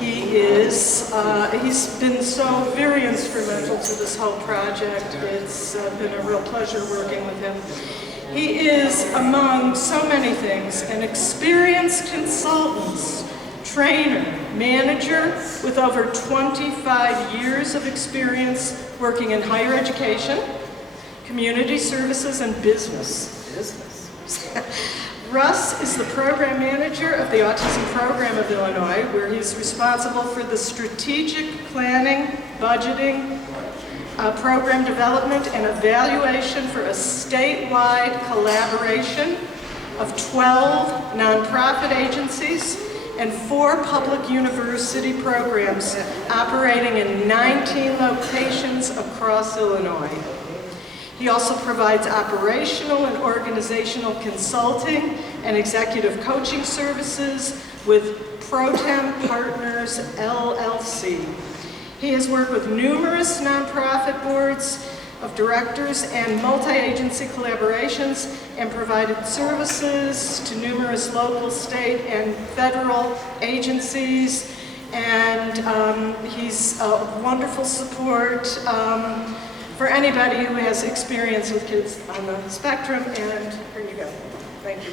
He's been so very instrumental to this whole project. It's been a real pleasure working with him. He is, among so many things, an experienced consultant, trainer, manager with over 25 years of experience working in higher education, community services, and business. Russ is the program manager of the Autism Program of Illinois, where he's responsible for the strategic planning, budgeting, program development, and evaluation for a statewide collaboration of 12 nonprofit agencies and 4 public university programs operating in 19 locations across Illinois. He also provides operational and organizational consulting and executive coaching services with Protem Partners, LLC. He has worked with numerous nonprofit boards of directors and multi-agency collaborations and provided services to numerous local, state, and federal agencies. And he's a wonderful support for anybody who has experience with kids on the spectrum, and here you go. Thank you.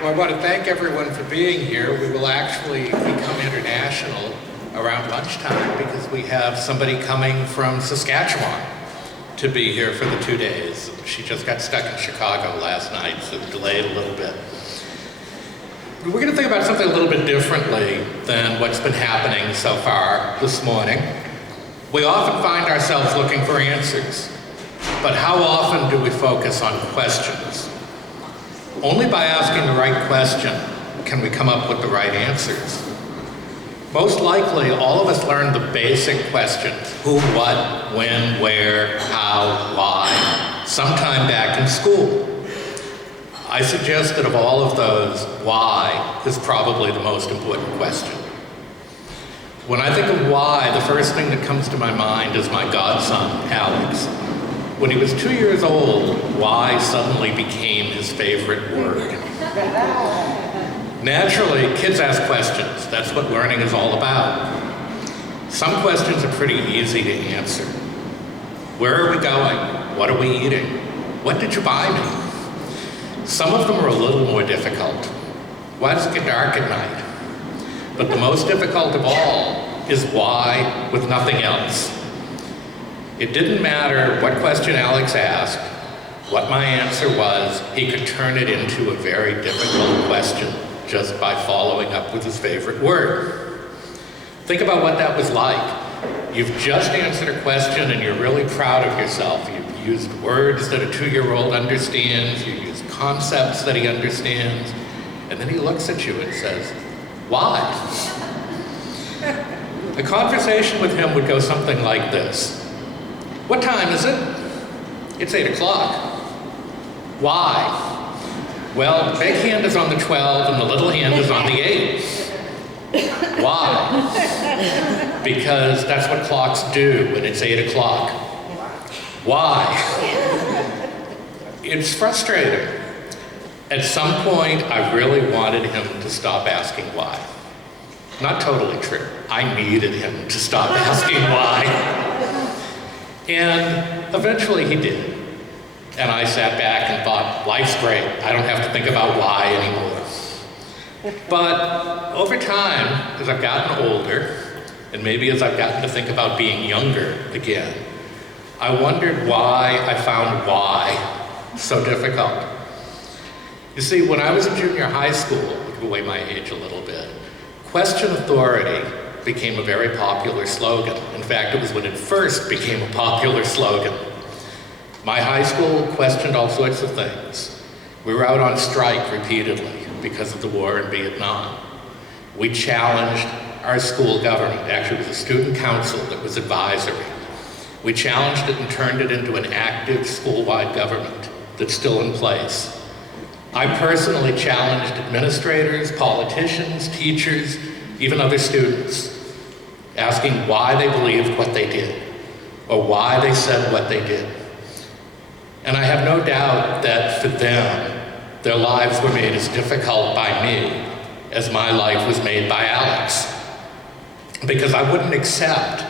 Well, I want to thank everyone for being here. We will actually become international around lunchtime because we have somebody coming from Saskatchewan to be here for the 2 days. She just got stuck in Chicago last night, so delayed a little bit. We're going to think about something a little bit differently than what's been happening so far this morning. We often find ourselves looking for answers, but how often do we focus on questions? Only by asking the right question can we come up with the right answers. Most likely, all of us learned the basic questions: who, what, when, where, how, why, sometime back in school. I suggest that of all of those, why is probably the most important question. When I think of why, the first thing that comes to my mind is my godson, Alex. When he was 2 years old, why suddenly became his favorite word. Naturally, kids ask questions. That's what learning is all about. Some questions are pretty easy to answer. Where are we going? What are we eating? What did you buy me? Some of them are a little more difficult. Why does it get dark at night? But the most difficult of all is why with nothing else. It didn't matter what question Alex asked, what my answer was, he could turn it into a very difficult question just by following up with his favorite word. Think about what that was like. You've just answered a question and you're really proud of yourself. You've used words that a 2-year-old understands, you used concepts that he understands, and then he looks at you and says, why? A conversation with him would go something like this. What time is it? It's 8 o'clock. Why? Well, the big hand is on the 12 and the little hand is on the 8. Why? Because that's what clocks do when it's 8 o'clock. Why? It's frustrating. At some point, I really wanted him to stop asking why. Not totally true. I needed him to stop asking why. And eventually he did. And I sat back and thought, life's great. I don't have to think about why anymore. But over time, as I've gotten older, and maybe as I've gotten to think about being younger again, I wondered why I found why so difficult. You see, when I was in junior high school, we'll give away my age a little bit, question authority became a very popular slogan. In fact, it was when it first became a popular slogan. My high school questioned all sorts of things. We were out on strike repeatedly because of the war in Vietnam. We challenged our school government. Actually, it was a student council that was advisory. We challenged it and turned it into an active school-wide government that's still in place. I personally challenged administrators, politicians, teachers, even other students, asking why they believed what they did, or why they said what they did. And I have no doubt that for them, their lives were made as difficult by me as my life was made by Alex. Because I wouldn't accept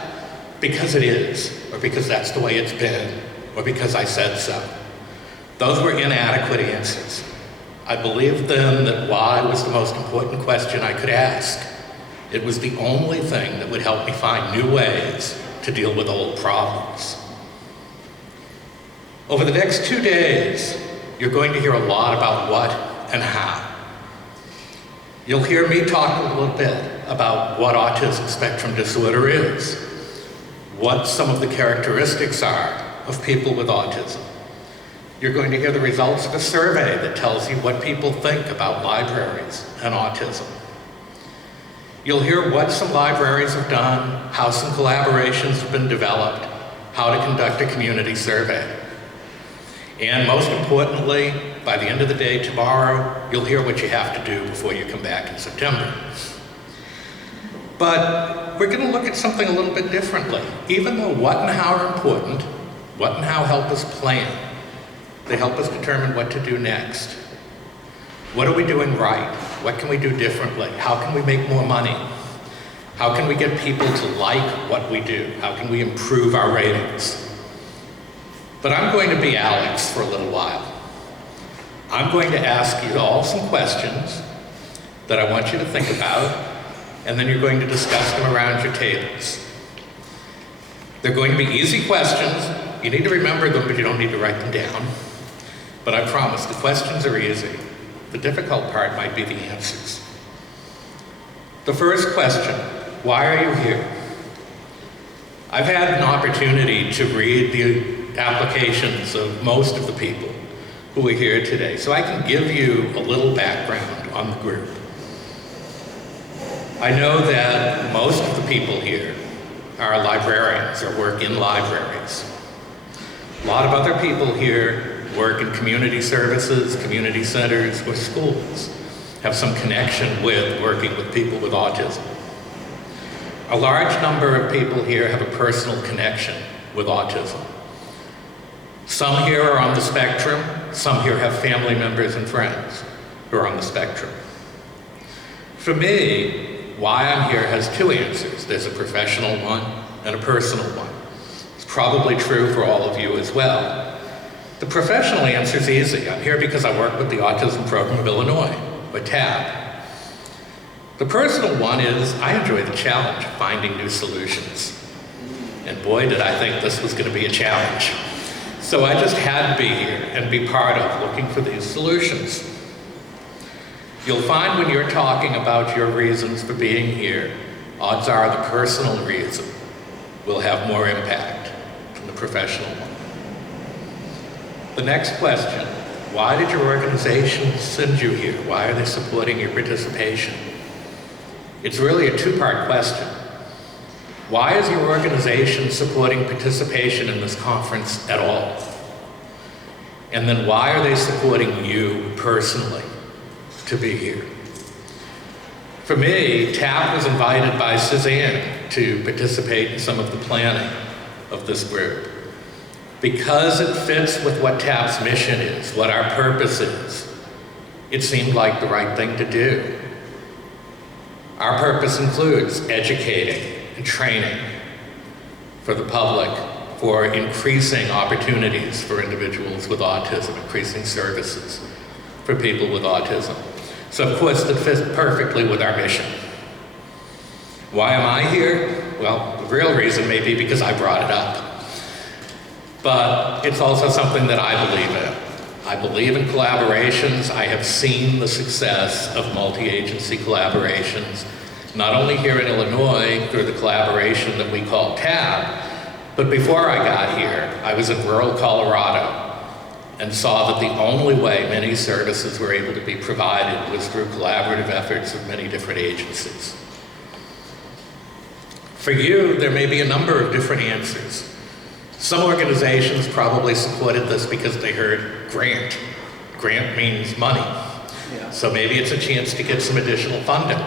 because it is, or because that's the way it's been, or because I said so. Those were inadequate answers. I believed then that why was the most important question I could ask. It was the only thing that would help me find new ways to deal with old problems. Over the next 2 days, you're going to hear a lot about what and how. You'll hear me talk a little bit about what autism spectrum disorder is, what some of the characteristics are of people with autism. You're going to hear the results of a survey that tells you what people think about libraries and autism. You'll hear what some libraries have done, how some collaborations have been developed, how to conduct a community survey. And most importantly, by the end of the day tomorrow, you'll hear what you have to do before you come back in September. But we're going to look at something a little bit differently. Even though what and how are important, what and how help us plan. They help us determine what to do next. What are we doing right? What can we do differently? How can we make more money? How can we get people to like what we do? How can we improve our ratings? But I'm going to be Alex for a little while. I'm going to ask you all some questions that I want you to think about, and then you're going to discuss them around your tables. They're going to be easy questions. You need to remember them, but you don't need to write them down. But I promise, the questions are easy. The difficult part might be the answers. The first question, why are you here? I've had an opportunity to read the applications of most of the people who are here today, so I can give you a little background on the group. I know that most of the people here are librarians or work in libraries. A lot of other people here work in community services, community centers, or schools, have some connection with working with people with autism. A large number of people here have a personal connection with autism. Some here are on the spectrum, some here have family members and friends who are on the spectrum. For me, why I'm here has two answers. There's a professional one and a personal one. It's probably true for all of you as well. The professional answer is easy. I'm here because I work with the Autism Program of Illinois, or TAB. The personal one is I enjoy the challenge of finding new solutions. And boy, did I think this was going to be a challenge. So I just had to be here and be part of looking for these solutions. You'll find when you're talking about your reasons for being here, odds are the personal reason will have more impact than the professional one. The next question, why did your organization send you here? Why are they supporting your participation? It's really a two-part question. Why is your organization supporting participation in this conference at all? And then why are they supporting you personally to be here? For me, TAP was invited by Suzanne to participate in some of the planning of this group. Because it fits with what TAP's mission is, what our purpose is, it seemed like the right thing to do. Our purpose includes educating and training for the public, for increasing opportunities for individuals with autism, increasing services for people with autism. So of course, that fits perfectly with our mission. Why am I here? Well, the real reason may be because I brought it up. But it's also something that I believe in. I believe in collaborations. I have seen the success of multi-agency collaborations, not only here in Illinois through the collaboration that we call TAB, but before I got here, I was in rural Colorado and saw that the only way many services were able to be provided was through collaborative efforts of many different agencies. For you, there may be a number of different answers. Some organizations probably supported this because they heard grant. Grant means money. Yeah. So maybe it's a chance to get some additional funding.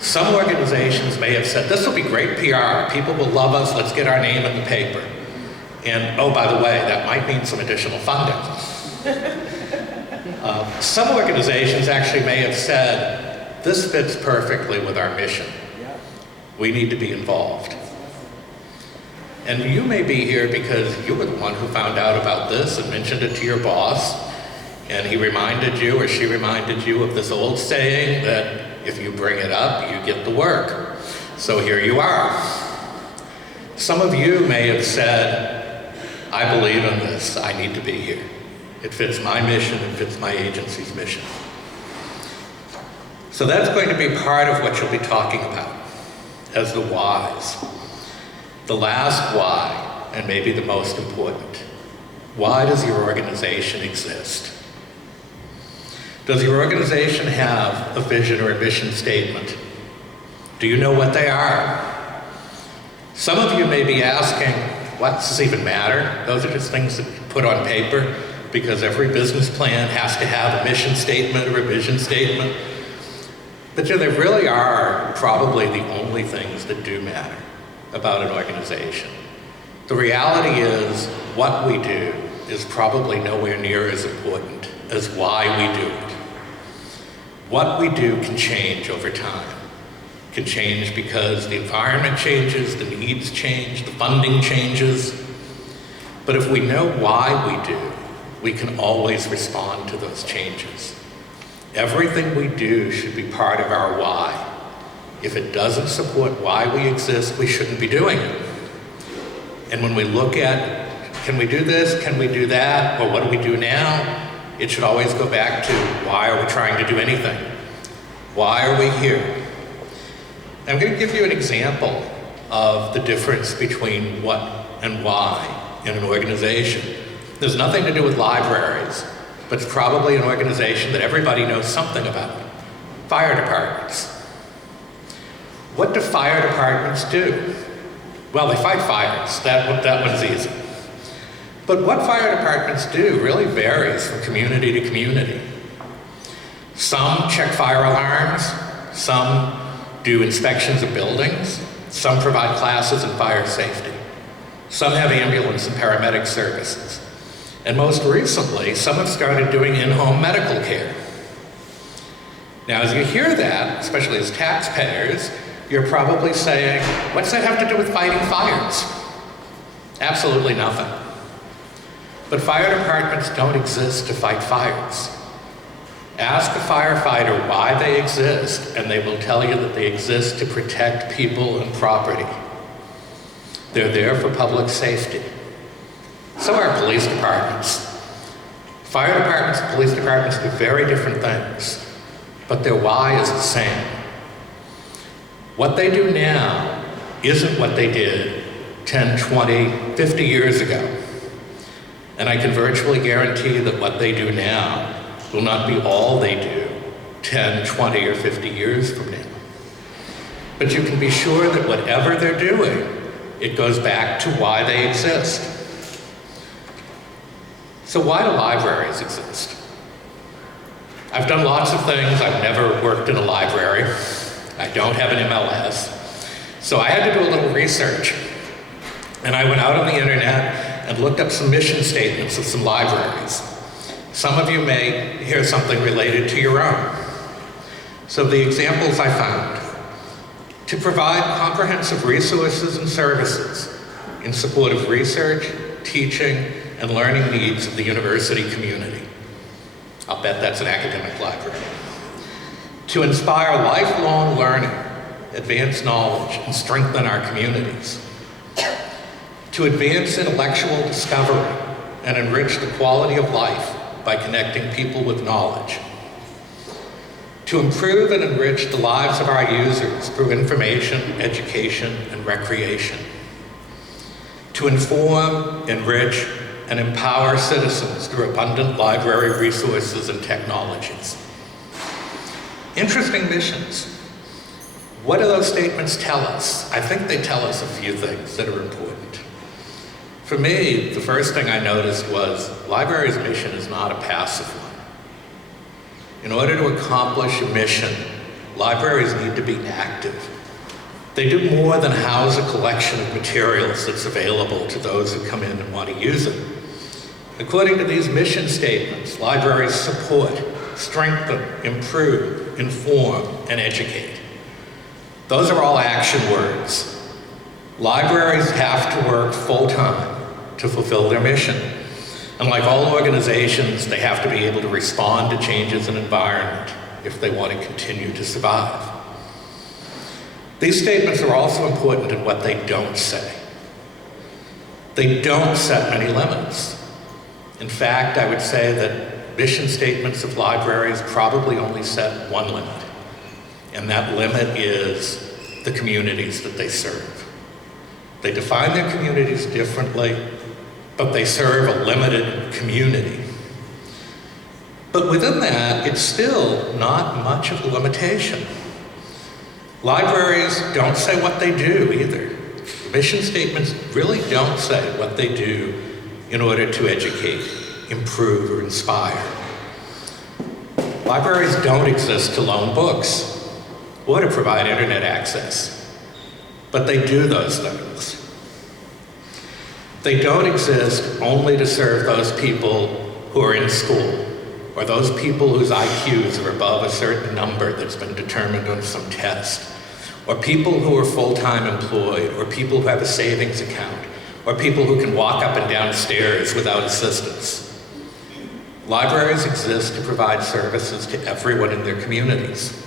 Some organizations may have said, this will be great PR, people will love us, let's get our name in the paper. And oh, by the way, that might mean some additional funding. Some organizations actually may have said, this fits perfectly with our mission. We need to be involved. And you may be here because you were the one who found out about this and mentioned it to your boss, and he reminded you or she reminded you of this old saying that if you bring it up, you get the work. So here you are. Some of you may have said, I believe in this, I need to be here. It fits my mission, it fits my agency's mission. So that's going to be part of what you'll be talking about as the whys. The last why, and maybe the most important. Why does your organization exist? Does your organization have a vision or a mission statement? Do you know what they are? Some of you may be asking, what does this even matter? Those are just things that you put on paper because every business plan has to have a mission statement or a vision statement. But they really are probably the only things that do matter about an organization. The reality is what we do is probably nowhere near as important as why we do it. What we do can change over time. It can change because the environment changes, the needs change, the funding changes. But if we know why we do, we can always respond to those changes. Everything we do should be part of our why. If it doesn't support why we exist, we shouldn't be doing it. And when we look at, can we do this, can we do that, or what do we do now? It should always go back to, why are we trying to do anything? Why are we here? I'm going to give you an example of the difference between what and why in an organization. There's nothing to do with libraries, but it's probably an organization that everybody knows something about. Fire departments. What do fire departments do? Well, they fight fires. That one's easy. But what fire departments do really varies from community to community. Some check fire alarms, some do inspections of buildings, some provide classes in fire safety, some have ambulance and paramedic services, and most recently, some have started doing in-home medical care. Now, as you hear that, especially as taxpayers, you're probably saying, what's that have to do with fighting fires? Absolutely nothing. But fire departments don't exist to fight fires. Ask a firefighter why they exist, and they will tell you that they exist to protect people and property. They're there for public safety. So are police departments. Fire departments and police departments do very different things, but their why is the same. What they do now isn't what they did 10, 20, 50 years ago. And I can virtually guarantee that what they do now will not be all they do 10, 20, or 50 years from now. But you can be sure that whatever they're doing, it goes back to why they exist. So why do libraries exist? I've done lots of things. I've never worked in a library. I don't have an MLS. So I had to do a little research. And I went out on the internet and looked up some mission statements of some libraries. Some of you may hear something related to your own. So the examples I found: to provide comprehensive resources and services in support of research, teaching, and learning needs of the university community. I'll bet that's an academic library. To inspire lifelong learning, advance knowledge, and strengthen our communities. To advance intellectual discovery and enrich the quality of life by connecting people with knowledge. To improve and enrich the lives of our users through information, education, and recreation. To inform, enrich, and empower citizens through abundant library resources and technologies. Interesting missions. What do those statements tell us? I think they tell us a few things that are important. For me, the first thing I noticed was library's mission is not a passive one. In order to accomplish a mission, libraries need to be active. They do more than house a collection of materials that's available to those who come in and want to use it. According to these mission statements, libraries support, strengthen, improve, inform, and educate. Those are all action words. Libraries have to work full-time to fulfill their mission. And like all organizations, they have to be able to respond to changes in environment if they want to continue to survive. These statements are also important in what they don't say. They don't set many limits. In fact, I would say that mission statements of libraries probably only set one limit, and that limit is the communities that they serve. They define their communities differently, but they serve a limited community. But within that, it's still not much of a limitation. Libraries don't say what they do either. Mission statements really don't say what they do in order to educate, improve, or inspire. Libraries don't exist to loan books or to provide internet access, but they do those things. They don't exist only to serve those people who are in school, or those people whose IQs are above a certain number that's been determined on some test, or people who are full-time employed, or people who have a savings account, or people who can walk up and down stairs without assistance. Libraries exist to provide services to everyone in their communities.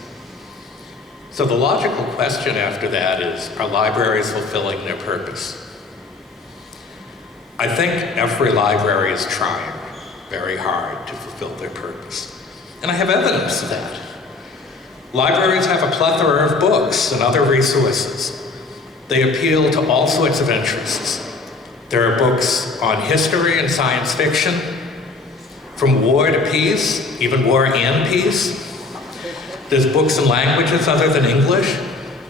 So the logical question after that is, are libraries fulfilling their purpose? I think every library is trying very hard to fulfill their purpose. And I have evidence of that. Libraries have a plethora of books and other resources. They appeal to all sorts of interests. There are books on history and science fiction, from war to peace, even war and peace. There's books in languages other than English.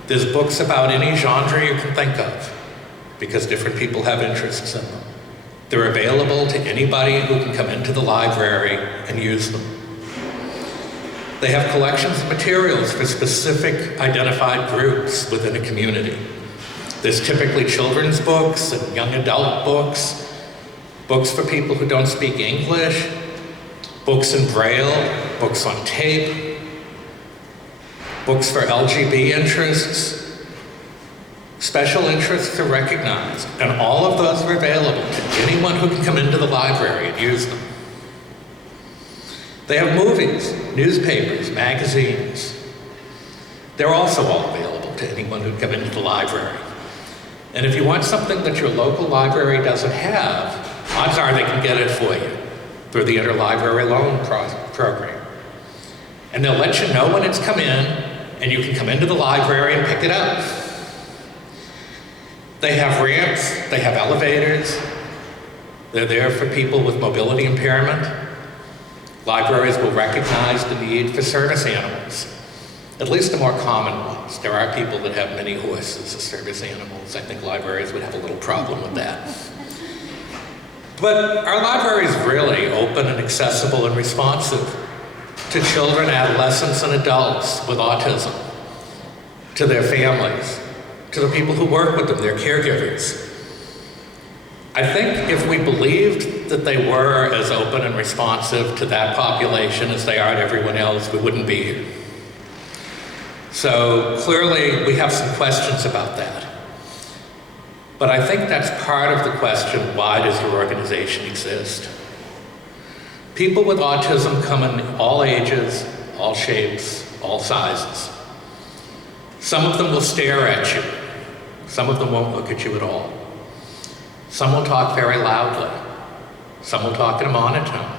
There's books about any genre you can think of, because different people have interests in them. They're available to anybody who can come into the library and use them. They have collections of materials for specific identified groups within a community. There's typically children's books and young adult books, books for people who don't speak English, books in Braille, books on tape, books for LGB interests. Special interests are recognized, and all of those are available to anyone who can come into the library and use them. They have movies, newspapers, magazines. They're also all available to anyone who can come into the library. And if you want something that your local library doesn't have, odds are they can get it for you through the interlibrary loan program. And they'll let you know when it's come in, and you can come into the library and pick it up. They have ramps, they have elevators. They're there for people with mobility impairment. Libraries will recognize the need for service animals, at least the more common ones. There are people that have many horses as service animals. I think libraries would have a little problem with that. But our library is really open and accessible and responsive to children, adolescents, and adults with autism, to their families, to the people who work with them, their caregivers. I think if we believed that they were as open and responsive to that population as they are to everyone else, we wouldn't be here. So clearly we have some questions about that. But I think that's part of the question, why does your organization exist? People with autism come in all ages, all shapes, all sizes. Some of them will stare at you. Some of them won't look at you at all. Some will talk very loudly. Some will talk in a monotone.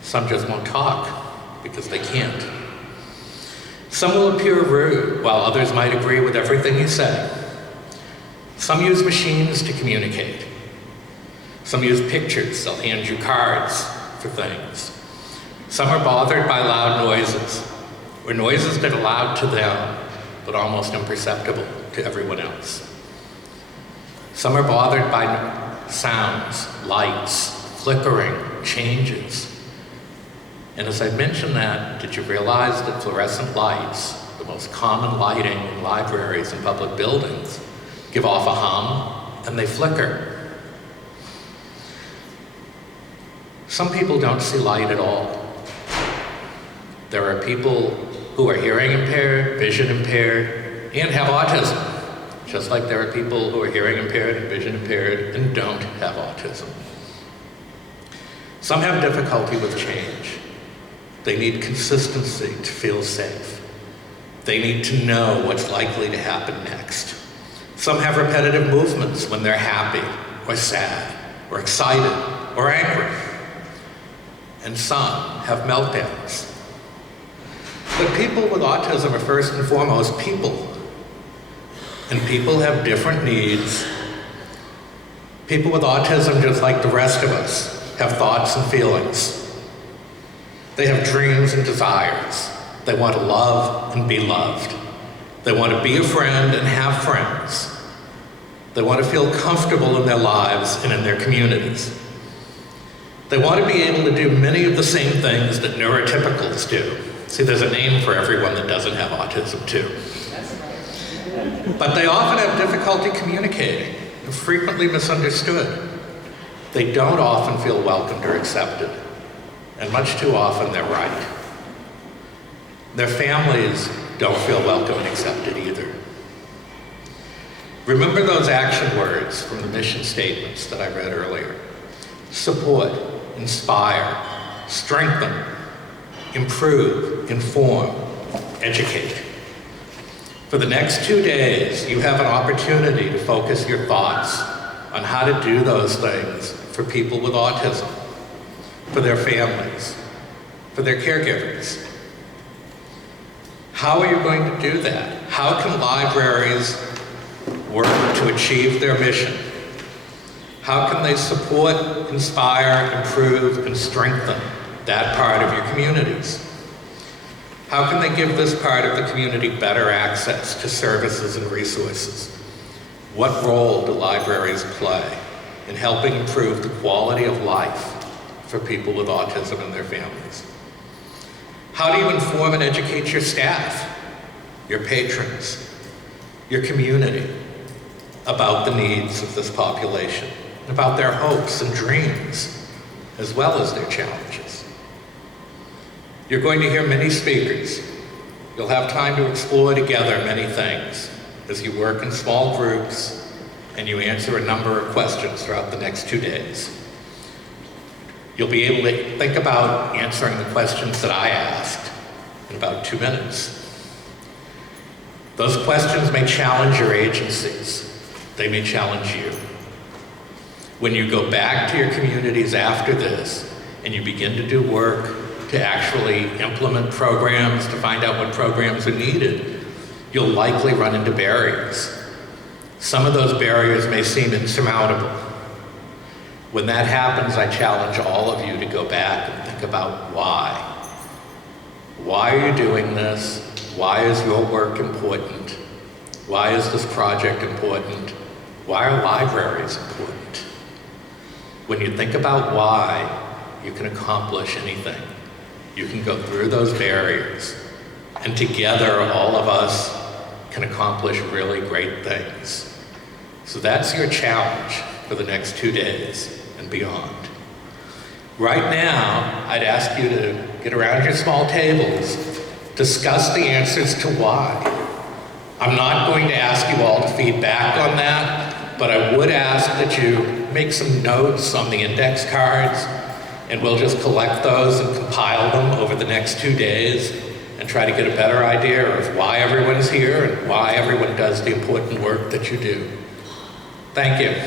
Some just won't talk because they can't. Some will appear rude, while others might agree with everything you say. Some use machines to communicate. Some use pictures. They'll hand you cards for things. Some are bothered by loud noises, or noises that are loud to them, but almost imperceptible to everyone else. Some are bothered by sounds, lights, flickering, changes. And as I mentioned that, did you realize that fluorescent lights the most common lighting in libraries and public buildings, give off a hum and they flicker. Some people don't see light at all. There are people who are hearing impaired, vision impaired, and have autism, just like there are people who are hearing impaired and vision impaired and don't have autism. Some have difficulty with change. They need consistency to feel safe. They need to know what's likely to happen next. Some have repetitive movements when they're happy or sad or excited or angry. And some have meltdowns. But people with autism are first and foremost people. And people have different needs. People with autism, just like the rest of us, have thoughts and feelings. They have dreams and desires. They want to love and be loved. They want to be a friend and have friends. They want to feel comfortable in their lives and in their communities. They want to be able to do many of the same things that neurotypicals do. See, there's a name for everyone that doesn't have autism too. But they often have difficulty communicating and frequently misunderstood. They don't often feel welcomed or accepted, and much too often they're right. Their families don't feel welcome and accepted either. Remember those action words from the mission statements that I read earlier. Support, inspire, strengthen, improve, inform, educate. For the next 2 days, you have an opportunity to focus your thoughts on how to do those things for people with autism, for their families, for their caregivers. How are you going to do that? How can libraries work to achieve their mission? How can they support, inspire, improve, and strengthen that part of your communities? How can they give this part of the community better access to services and resources? What role do libraries play in helping improve the quality of life for people with autism and their families? How do you inform and educate your staff, your patrons, your community about the needs of this population, about their hopes and dreams, as well as their challenges? You're going to hear many speakers. You'll have time to explore together many things as you work in small groups and you answer a number of questions throughout the next 2 days. You'll be able to think about answering the questions that I asked in about 2 minutes. Those questions may challenge your agencies. They may challenge you. When you go back to your communities after this and you begin to do work to actually implement programs, to find out what programs are needed, you'll likely run into barriers. Some of those barriers may seem insurmountable. When that happens, I challenge all of you to go back and think about why. Why are you doing this? Why is your work important? Why is this project important? Why are libraries important? When you think about why, you can accomplish anything. You can go through those barriers, and together all of us can accomplish really great things. So that's your challenge for the next 2 days and beyond. Right now, I'd ask you to get around your small tables, discuss the answers to why. I'm not going to ask you all to feed back on that, but I would ask that you make some notes on the index cards, and we'll just collect those and compile them over the next 2 days and try to get a better idea of why everyone's here and why everyone does the important work that you do. Thank you.